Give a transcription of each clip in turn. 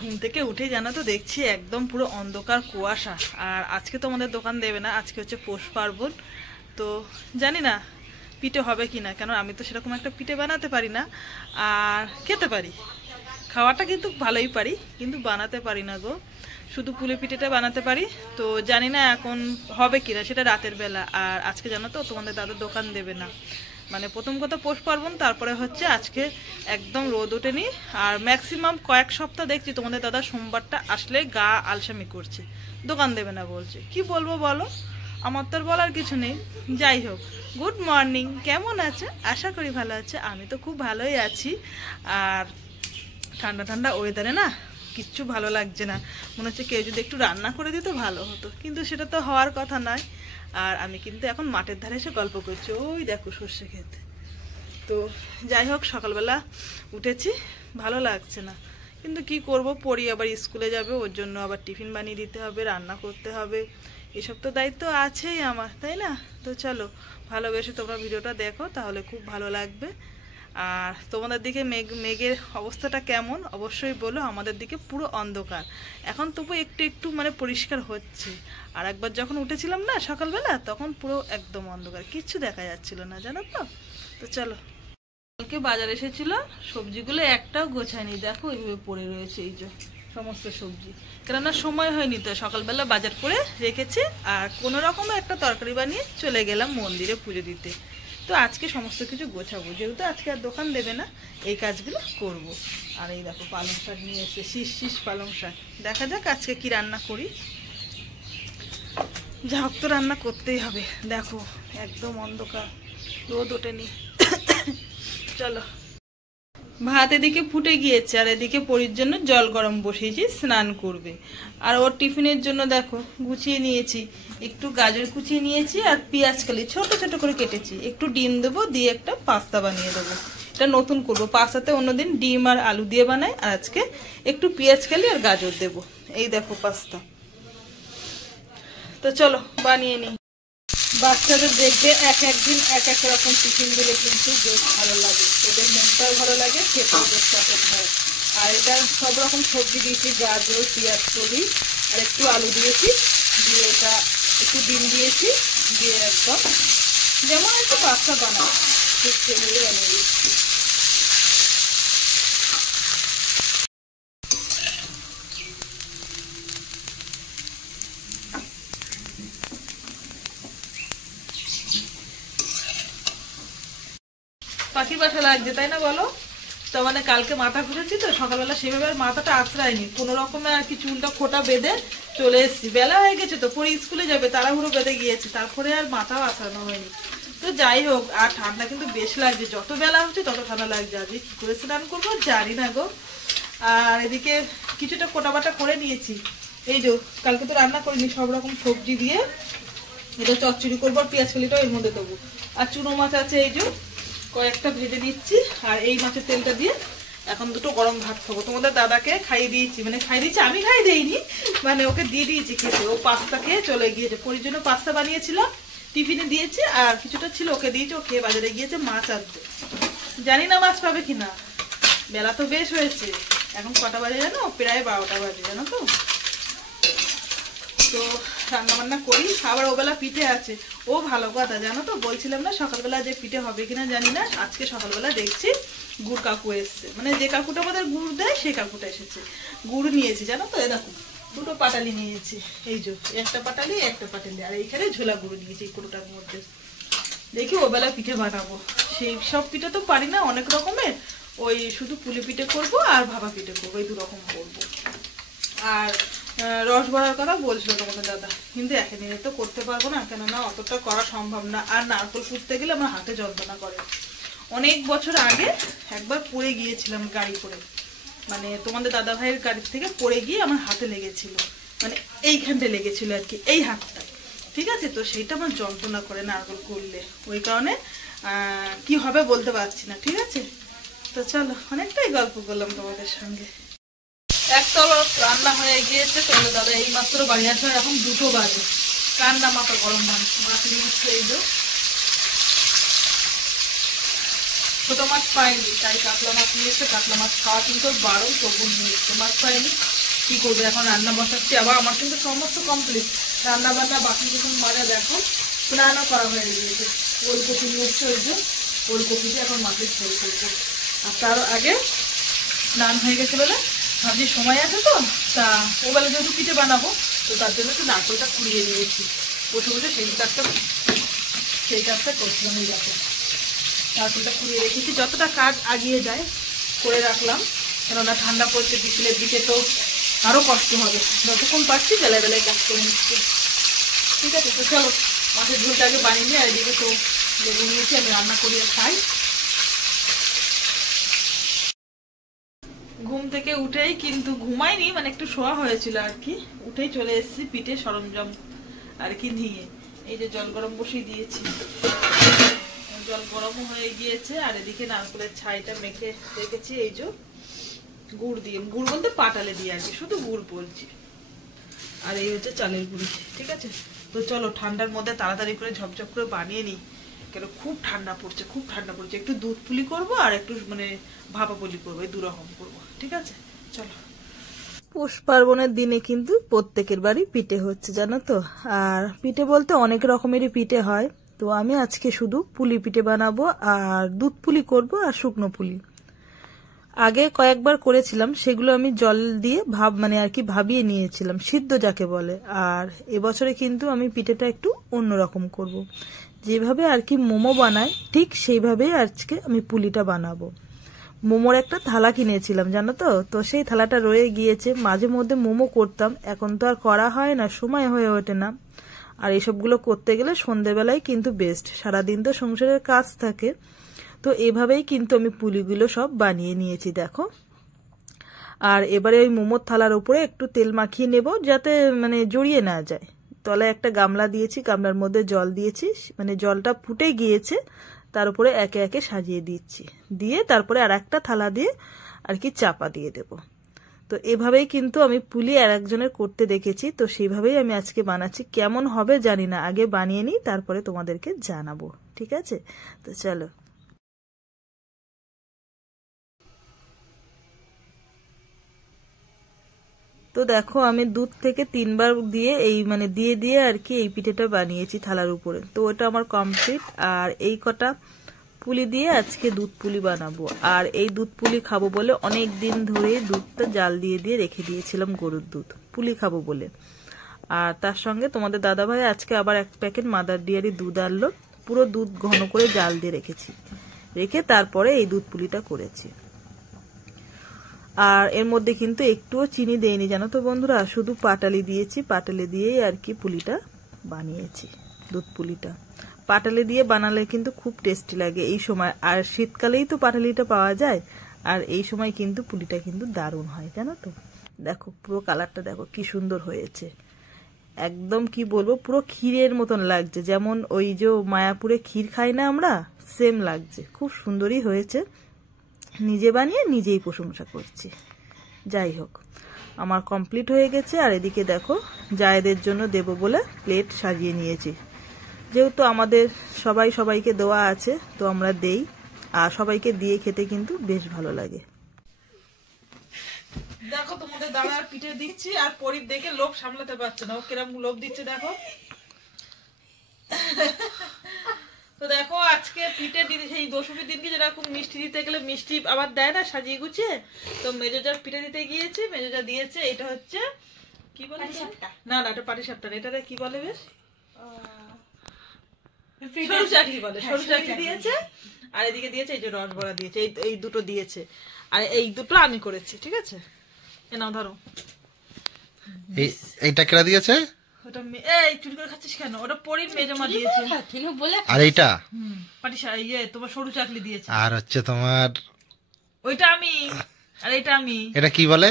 ঘুম থেকে উঠে জানো তো দেখছি একদম পুরো অন্ধকার কুয়াশা। আর আজকে তো আমাদের দোকান দেবে না, আজকে হচ্ছে পৌষ পার্বণ। তো জানি না পিঠে হবে কি না, কেন আমি তো সেরকম একটা পিঠে বানাতে পারি না। আর খেতে পারি, খাওয়াটা কিন্তু ভালোই পারি, কিন্তু বানাতে পারি না গো। শুধু পুলি পিঠেটা বানাতে পারি। তো জানি না এখন হবে কিনা, সেটা রাতের বেলা। আর আজকে জানো তো তোমাদের দাদা দোকান দেবে না, মানে প্রথম কথা পৌষ পার্বণ, তারপরে হচ্ছে আজকে একদম রোদ ওঠেনি। আর ম্যাক্সিমাম কয়েক সপ্তাহ দেখছি তোমাদের দাদা সোমবারটা আসলে গা আলসামি করছে, দোকান দেবে না বলছে। কি বলবো বলো, আমার তো আর বলার কিছু নেই। যাই হোক, গুড মর্নিং, কেমন আছে? আশা করি ভালো আছে। আমি তো খুব ভালোই আছি। আর ঠান্ডা ঠান্ডা ওয়েদারে না কিচ্ছু ভালো লাগছে না, মনে হচ্ছে কেউ যদি একটু রান্না করে দিত ভালো হতো, কিন্তু সেটা তো হওয়ার কথা নয়। আর আমি কিন্তু এখন মাঠের ধারে এসে গল্প করছি, ওই দেখো সর্ষে খেতে। তো যাই হোক, সকালবেলা উঠেছি, ভালো লাগছে না, কিন্তু কি করব, পড়ি আবার স্কুলে যাবে, ওর জন্য আবার টিফিন বানিয়ে দিতে হবে, রান্না করতে হবে, এসব তো দায়িত্ব আছেই আমার, তাই না? তো চলো, ভালোবেসে তোমরা ভিডিওটা দেখো, তাহলে খুব ভালো লাগবে। আর তোমাদের দিকে মেঘের অবস্থাটা কেমন অবশ্যই বলো। আমাদের দিকে পুরো অন্ধকার, এখন তবু একটু একটু মানে পরিষ্কার হচ্ছে। আর একবার যখন উঠেছিলাম না সকালবেলা, তখন পুরো একদম অন্ধকার, কিচ্ছু দেখা যাচ্ছিল না, জানো তো। তো চলো, কালকে বাজার এসেছিল, সবজিগুলো একটাও গোছায়নি, দেখো এইভাবে পড়ে রয়েছে এই যে সমস্ত সবজি, কেননা সময় হয়নি তো, সকালবেলা বাজার করে রেখেছি। আর কোনো রকমের একটা তরকারি বানিয়ে চলে গেলাম মন্দিরে পুজো দিতে। তো আজকে সমস্ত কিছু গোছাবো, যেহেতু আজকে আর দোকান দেবে না, এই কাজগুলো করব। আর এই দেখো পালং শাক নিয়ে এসে, শীষ পালং শাক। দেখা যাক আজকে কি রান্না করি, যা হোক তো রান্না করতেই হবে। দেখো একদম অন্ধকার, রোদ ওঠেনি। চলো, ভাত এদিকে ফুটে গিয়েছে, আর এদিকে পরির জন্য জল গরম বসিয়েছি, স্নান করবে। আর ওর টিফিনের জন্য দেখো গুছিয়ে নিয়েছি, একটু গাজর কুচিয়ে নিয়েছি, আর পেঁয়াজ কালি ছোট ছোট করে কেটেছি, একটু ডিম দেবো, দিয়ে একটা পাস্তা বানিয়ে দেবো। এটা নতুন করবো, পাস্তাতে অন্যদিন ডিম আর আলু দিয়ে বানাই, আর আজকে একটু পেঁয়াজ কালি আর গাজর দেবো। এই দেখো পাস্তা। তো চলো বানিয়ে নিই। বাচ্চাদের দেখবে এক একদিন এক এক রকম টিফিন দিলে কিন্তু বেশ ভালো লাগে, ওদের মনটাও ভালো লাগে, খেতেও বেশ পছন্দ হয়। আর এটা সব রকম সবজি দিয়েছি, গাজর, পেঁয়াজ কলি, আর একটু আলু দিয়েছি, দিয়ে এটা একটু ডিম দিয়েছি, দিয়ে একদম যেমন একটু পাস্তা বানাই ঠিক সেভাবে বানিয়ে দিচ্ছি। পাখির বাসা লাগছে তাই না বলো? তো মানে কালকে মাথা ঘুরেছি তো সকালবেলা, সেভাবে আর মাথাটা আশ্রয়নি, কোনো রকমে আর কি চুলটা খোটা বেঁধে চলে এসেছি। বেলা হয়ে গেছে তো, পরে স্কুলে যাবে, তাড়াহুড়ো বেঁধে গিয়েছে, তারপরে আর মাথাও আশ্রানো হয়নি। তো যাই হোক, আর ঠান্ডা কিন্তু বেশ লাগছে, যত বেলা হচ্ছে তত ঠান্ডা লাগছে। আজকে কি করে স্নান করবো জানি না গো। আর এদিকে কিছুটা কোটা বাটা করে নিয়েছি, এই যে কালকে তো রান্না করিনি, সব রকম সবজি দিয়ে এটা চচ্চড়ি করবো, আর পেঁয়াজ কলিটাও এর মধ্যে দেবো। আর চুনো মাছ আছে, এই যে কয়েকটা ভেজে দিচ্ছি। আর এই মাছের তেলটা দিয়ে এখন দুটো গরম ভাত খাবো। তোমাদের দাদাকে খাইয়ে দিয়েছি, মানে খাইয়ে দিয়েছি, আমি খাইয়ে দিইনি, মানে ওকে দিয়ে দিয়েছি খেতে। ও পাস্তা খেয়ে চলে গিয়েছে, পরির জন্য পাস্তা বানিয়েছিলাম, টিফিনে দিয়েছি, আর কিছুটা ছিল ওকে দিয়েছি, ও খেয়ে বাজারে গিয়েছে মাছ আনতে। জানি না মাছ পাবে কিনা, বেলা তো বেশ হয়েছে, এখন কটা বাজে জানো? প্রায় 12টা বাজে, জানো তো। তো রান্না বান্না করি, আবার ওবেলা পিঠে আছে। ও ভালো কথা, জানো তো, বলছিলাম না সকালবেলা যে পিঠে হবে কিনা জানি না, আজকে সকালবেলা দেখছি গুড় কাকু এসছে, মানে যে কাকুটা আমাদের গুড় দেয় সেই কাকুটা এসেছে। গুড় নিয়েছি জানো তো, এরকম দুটো পাটালি নিয়েছি, এই যে একটা পাটালি একটা পাটালি, আর এইখানে ঝোলা গুঁড়ো নিয়েছি এই কোটোটার মধ্যে। দেখি ওবেলা পিঠে বানাবো, সেই সব পিঠে তো পারি না, অনেক রকমের, ওই শুধু পুলি পিঠে করবো আর ভাপা পিঠে করবো, এই 2 রকম করবো। আর রস ভরার কথা বলছিল তোমাদের দাদা, কিন্তু একদিনে তো করতে পারবো না, কেননা অতটা করা সম্ভব না। আর নারকেল কুটতে গেলে আমার হাতে যন্ত্রণা করে। অনেক বছর আগে একবার পড়ে গিয়েছিলাম গাড়ি করে, মানে তোমাদের দাদা ভাইয়ের গাড়ি থেকে পড়ে গিয়ে আমার হাতে লেগেছিল, মানে এইখানটা লেগেছিল আর কি, এই হাতটা, ঠিক আছে। তো সেইটা আমার যন্ত্রণা করে নারকেল করলে, ওই কারণে কি হবে বলতে পারছি না, ঠিক আছে। তো চলো, অনেকটাই গল্প করলাম তোমাদের সঙ্গে। একটা রান্না হয়ে গিয়েছে, তোমাদের দাদা এই মাত্র বাড়ি আসবে, এখন 2টো বাজে। রান্না মাথা গরম মাছ নিয়ে এসছে, এই যে ছোট মাছ পাইনি, তাই কাতলা মাছ নিয়ে এসে, কাতলা মাছ খাওয়া কিন্তু বারণ, তবু নিয়ে এসছে, মাছ পাইনি। কি করবো এখন, রান্না বসাচ্ছি। আবার আমার কিন্তু সমস্ত কমপ্লিট, রান্না বান্না বাকি যখন মানে দেখো স্নানও করা হয়ে গিয়েছে। ওলকপি নিয়ে এসছে, ওই যে ওলকপিতে এখন মাছের ঝোল করবো। আর তার আগে স্নান হয়ে গেছে বলে ভাবছি সময় আছে তো, তা ওবেলা যেহেতু পিঠে বানাবো, তো তার জন্য একটু নারকেলটা কুড়িয়ে নিয়েছি, বসে বসে সেই কাজটা করছিলাম। এই দেখো নারকেলটা কুড়িয়ে রেখেছি, যতটা কাজ আগিয়ে যায় করে রাখলাম, কেননা ঠান্ডা পড়ছে, বিকেলের দিকে তো আরও কষ্ট হবে। যতক্ষণ পারছি বেলায় বেলায় কাজ করে নিচ্ছি। ঠিক আছে, তো চলো মাছের ঝোলটা আগে বানিয়ে নিই। আর এদিকে তো লেবু নিয়েছি, আমি রান্না করিয়ে খাই। ঘুম থেকে উঠেই কিন্তু ঘুমাইনি, মানে একটু শোয়া হয়েছিল আর কি, উঠেই চলে এসেছি পিঠে সরঞ্জাম আর কি নিয়ে। এই যে জল গরম বসিয়ে দিয়েছি, জল গরম হয়ে গিয়েছে। আর এদিকে নারকেলের ছাইটা মেখে রেখেছি, এই যে গুড় দিয়ে, গুড় বলতে পাটালে দিয়ে আর কি, শুধু গুড় বলছি। আর এই হচ্ছে চালের গুঁড়ি। ঠিক আছে, তো চলো ঠান্ডার মধ্যে তাড়াতাড়ি করে ঝপঝপ করে বানিয়ে নিই, কেন খুব ঠান্ডা পড়ছে, খুব ঠান্ডা পড়ছে। একটু দুধ পুলি করবো আর একটু মানে ভাপা পুলি করবো, এই দুরকম করবো। ঠিক আছে, চলো। পৌষ পার্বণের দিনে কিন্তু প্রত্যেকের বাড়ি পিঠে হচ্ছে, জানো তো। আর পিঠে বলতে অনেক রকমেরই পিঠে হয়, তো আমি আজকে শুধু পুলি পিঠে বানাবো, আর দুধ পুলি করবো আর শুকনো পুলি। আগে কয়েকবার করেছিলাম, সেগুলো আমি জল দিয়ে মানে আর কি ভাবিয়ে নিয়েছিলাম, সিদ্ধ যাকে বলে। আর এবছরে কিন্তু আমি পিঠেটা একটু অন্যরকম করব, যেভাবে আর কি মোমো বানায় ঠিক সেইভাবেই আজকে আমি পুলিটা বানাবো। মোমোর একটা থালা কিনেছিলাম, জানো তো, তো সেই থালাটা রয়ে গিয়েছে। মাঝে মধ্যে মোমো করতাম, এখন তো আর করা হয় না, সময় হয়ে ওঠে না। আর এসবগুলো করতে গেলে সন্ধেবেলায় কিন্তু বেস্ট, সারাদিন তো সংসারের কাজ থাকে। তো এভাবেই কিন্তু আমি পুলিগুলো সব বানিয়ে নিয়েছি, দেখো। আর এবারে ওই মোমোর থালার উপরে একটু তেল মাখিয়ে নেব, যাতে মানে জড়িয়ে না যায়। তলায় একটা গামলা দিয়েছি, গামলার মধ্যে জল দিয়েছি, মানে জলটা ফুটে গিয়েছে, তার উপরে একে একে সাজিয়ে দিচ্ছি, দিয়ে তারপরে আর একটা থালা দিয়ে আর কি চাপা দিয়ে দেব। তো এভাবেই কিন্তু আমি পুলি আর একজনের করতে দেখেছি, তো সেইভাবেই আমি আজকে বানাচ্ছি। কেমন হবে জানি না, আগে বানিয়ে নিই, তারপরে তোমাদেরকে জানাবো। ঠিক আছে, তো চলো। তো দেখো আমি 2 থেকে 3 বার দিয়ে মানে দিয়ে আর কি এই পিঠেটা বানিয়েছি থালার উপরে। তো ওটা আমার কমপ্লিট। আর এই কটা পুলি দিয়ে আজকে দুধ পুলি বানাবো। আর এই দুধ পুলি খাবো বলে অনেক দিন ধরে দুধটা জাল দিয়ে রেখে দিয়েছিলাম, গরুর দুধ পুলি খাবো বলে। আর তার সঙ্গে তোমাদের দাদাভাই আজকে আবার 1 প্যাকেট মাদার ডেয়ারি দুধ আনলো, পুরো দুধ ঘন করে জাল দিয়ে রেখে তারপরে এই দুধ পুলিটা করেছি। আর এর মধ্যে কিন্তু একটুও চিনি দেইনি, জানো তো বন্ধুরা, শুধু পাটালি দিয়েছি, পাটালি দিয়েই আর কি পুলিটা বানিয়েছি, দুধ পুলিটা। পাটালি দিয়ে বানালে কিন্তু খুব টেস্টি লাগে এই সময়, আর শীতকালেই তো পাটালিটা পাওয়া যায়, আর এই সময় কিন্তু পুলিটা কিন্তু দারুণ হয়, জানো তো। দেখো পুরো কালারটা দেখো কি সুন্দর হয়েছে, একদম কি বলবো, পুরো ক্ষীরের মতন লাগছে, যেমন ওই যে মায়াপুরে ক্ষীর খাই না আমরা, সেম লাগছে, খুব সুন্দরই হয়েছে। নিজে বানিয়ে নিজেই প্রশংসা করছি। যাই হোক, আমার কমপ্লিট হয়ে গেছে। আর এদিকে দেখো জায়েদের জন্য দেব বলে প্লেট সাজিয়ে নিয়েছি, যেহেতু আমাদের সবাইকে দেওয়া আছে, তো আমরা দেই, আর সবাইকে দিয়ে খেতে কিন্তু বেশ ভালো লাগে। দেখো তোমাদের দাদার পিঠে দিচ্ছি, আর পরির দেখে লোভ সামলাতে পারছে না, ও কিরকম লোভ দিচ্ছে দেখো। তো দেখো আজকে পিঠে দিতে, সেই দশমীর দিনকে যেরকম মিষ্টি দিতে গেলে মিষ্টি আবার দেয় না সাজিয়ে গুছিয়ে, তো মেজোজার পিঠে দিতে গিয়েছে, মেজোজা দিয়েছে, এটা হচ্ছে কি বলে, না এটা পাটিসাপটা, এটা কি বলে বেশ, সরু চাকরি বলে, সরু চাকরি দিয়েছে। আর এদিকে দিয়েছে এই যে রসবড়া দিয়েছে, এই দুটো দিয়েছে। আর এই দুটো আমি করেছি, ঠিক আছে। এ নাও ধরো, এইটা কেরা দিয়েছে, ওটা এই চুরি করে খাচ্ছিস কেন, ওটা পরির মেজমা দিয়েছে। আর এইটা তোমার সরু চাকলি দিয়েছে। আর হচ্ছে তোমার ওইটা আমি, আর এটা আমি। এটা কি বলে,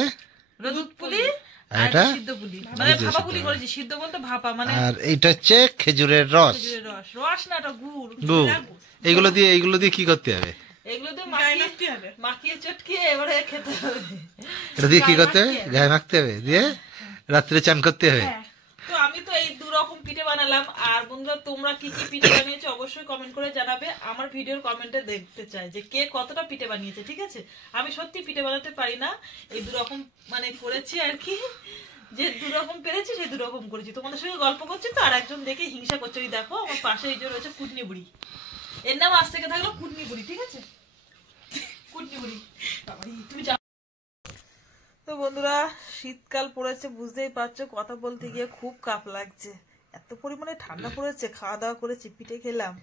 ওটা দুধ পুলি, আর এটা সিদ্ধ পুলি, মানে ভাপা পুলি করেছি, সিদ্ধ বলতে ভাপা মানে। আর এইটা হচ্ছে খেজুরের রস, রস না এটা গুড়। এইগুলো দিয়ে কি করতে হবে, এগুলো দিয়ে মাখিয়ে চটকিয়ে এবারে খেতে হবে। এটা দিয়ে কি করতে হবে, গায়ে মাখতে হবে, দিয়ে রাত্রে চান করতে হবে। তো আমি তো এই দু রকম পিঠে বানালাম। আর বন্ধুরা তোমরা কি কি পিঠে বানিয়েছো অবশ্যই কমেন্ট করে জানাবে। আমার ভিডিওর কমেন্টে দেখতে চাই যে কে কতটা পিঠে বানিয়েছে, ঠিক আছে? আমি সত্যি পিঠে বানাতে পারি না, এই দু রকম মানে করেছি আর কি। যে দু রকম পেরেছি সেই দু রকম করেছি। তোমাদের সঙ্গে গল্প করছি তো আর একজন দেখে হিংসা করছে। ওই দেখো আমার পাশে এই যে রয়েছে কুটনি বুড়ি, এর নাম আজ থেকে থাকলো কুটনি বুড়ি, ঠিক আছে? কুটনি বুড়ি তুমি। তো বন্ধুরা শীতকাল পড়েছে, বুঝতেই পারছো, কথা বলতে গিয়ে খুব কাঁপ লাগছে। এত পরিমাণে ঠান্ডা পড়েছে। খাওয়া দাওয়া করেছি, পিঠে খেলাম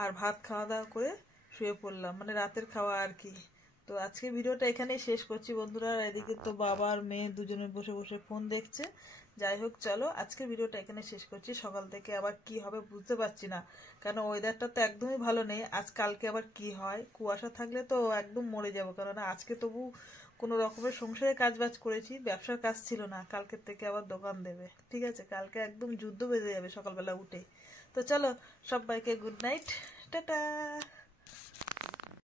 আর ভাত খাওয়া দাওয়া করে শুয়ে পড়লাম, মানে রাতের খাওয়া আর কি। তো আজকে ভিডিওটা এখানেই শেষ করছি বন্ধুরা। এদিকে তো বাবা আর মেয়ে দুজনে বসে বসে ফোন দেখছে। যাই হোক চলো আজকের ভিডিওটা এখানে শেষ করছি। সকাল থেকে আবার কি হবে বুঝতে পারছি না, কারণ ওয়েদারটা তো একদমই ভালো নেই। আজ কালকে আবার কি হয়, কুয়াশা থাকলে তো একদম মরে যাবো। কারণ আজকে তবু কোনো রকমের সংসারে কাজ বাজ করেছি, ব্যবসার কাজ ছিল না। কালকের থেকে আবার দোকান দেবে, ঠিক আছে? কালকে একদম যুদ্ধ বেজে যাবে সকালবেলা উঠে। তো চলো সবাইকে গুড নাইট, টাটা।